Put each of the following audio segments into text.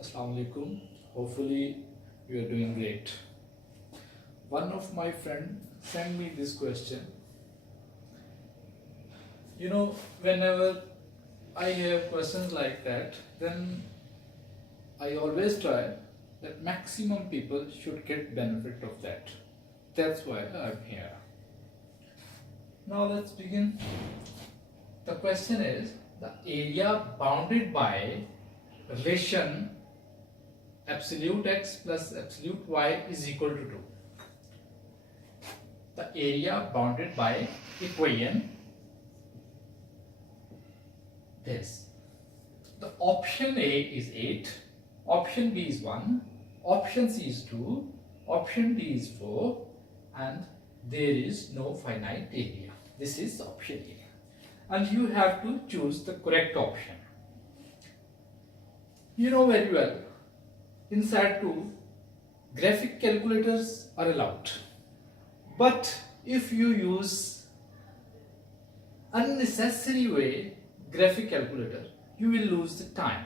Assalamu alaikum. Hopefully you are doing great. One of my friend sent me this question. Whenever I have questions like that, then I always try that maximum people should get benefit of that. That's why I'm here. Now let's begin. The question is the area bounded by relation absolute x plus absolute y is equal to 2. The area bounded by equation this. The option A is 8, option B is 1, option C is 2, option D is 4, and there is no finite area. This is option A. And you have to choose the correct option. You know very well, in Sat2, graphic calculators are allowed. But if you use unnecessary way graphic calculator, you will lose the time.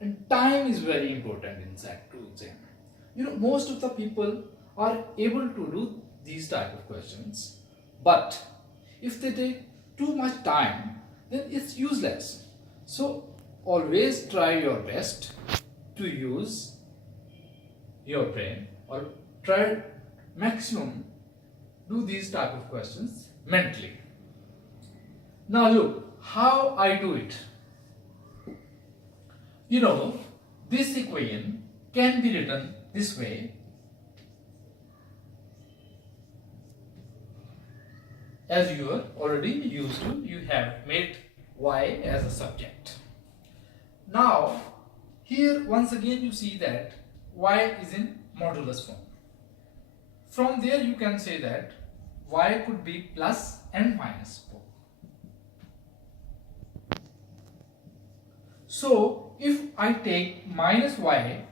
And time is very important in Sat2 exam. Most of the people are able to do these type of questions. But if they take too much time, then it's useless. So always try your best to use your brain, or try maximum do these type of questions mentally. Now look how I do it. This equation can be written this way. As you are already used to, you have made y as a subject. Now here once again you see that y is in modulus form. From there you can say that y could be plus and minus 4. So if I take minus y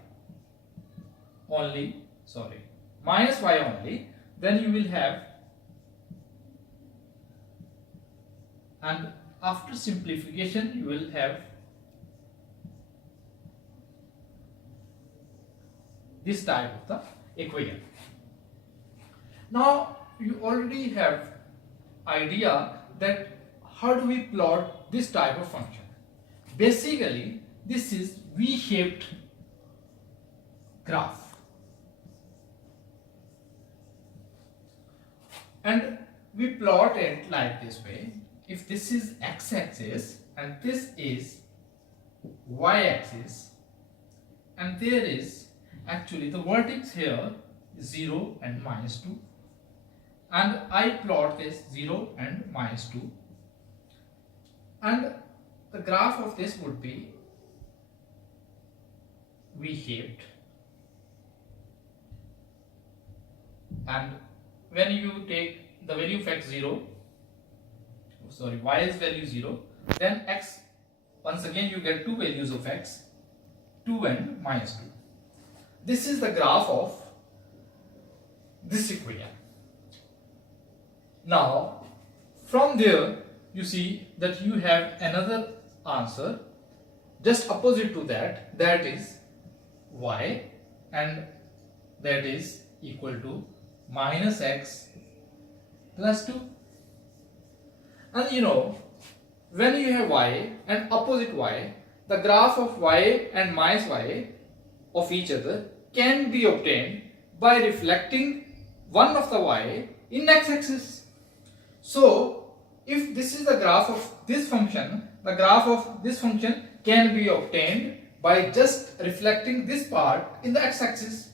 only, then you will have, and after simplification you will have this type of the equation. Now you already have idea that how do we plot this type of function. Basically this is V-shaped graph, and we plot it like this way. If this is x-axis and this is y-axis, and there is actually the vertex here is 0 and minus 2, and I plot this 0 and minus 2, and the graph of this would be V-shaped, and when you take the value of x 0, y's value 0, then x, once again you get two values of x, 2 and minus 2. This is the graph of this equation. Now from there you see that you have another answer just opposite to that, that is y, and that is equal to minus x plus 2. And when you have y and opposite y, the graph of y and minus y of each other can be obtained by reflecting one of the y in x-axis. So if this is the graph of this function, the graph of this function can be obtained by just reflecting this part in the x-axis,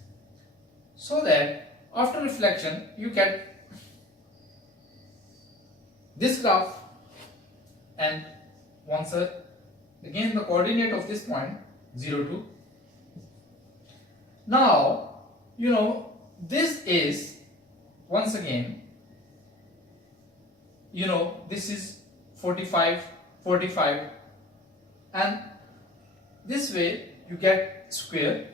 so that after reflection you get this graph. And once again the coordinate of this point 0, 2. Now this is once again this is 45, 45, and this way you get square,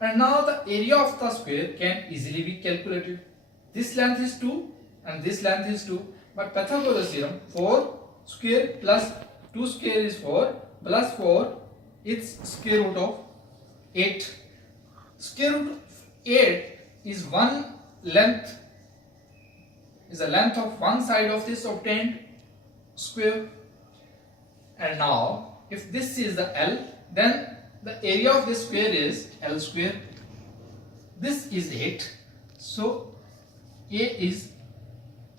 and now the area of the square can easily be calculated. This length is 2 and this length is 2, but Pythagoras theorem, 4 square plus 2 square is 4 plus 4, its square root of 8. Square root of 8 is the length of one side of this obtained square. And now if this is the L, then the area of this square is L square. This is 8, so A is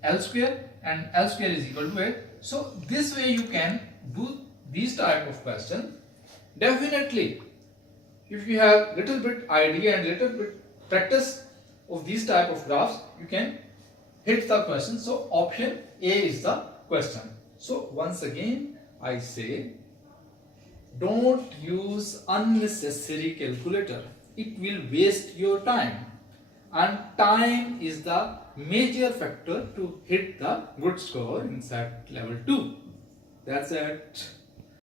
L square and L square is equal to 8. So this way you can do these type of question. Definitely if you have little bit idea and little bit practice of these type of graphs, you can hit the question. So option A is the question. So once again I say, don't use unnecessary calculator. It will waste your time, and time is the major factor to hit the good score in Sat level 2. That's it.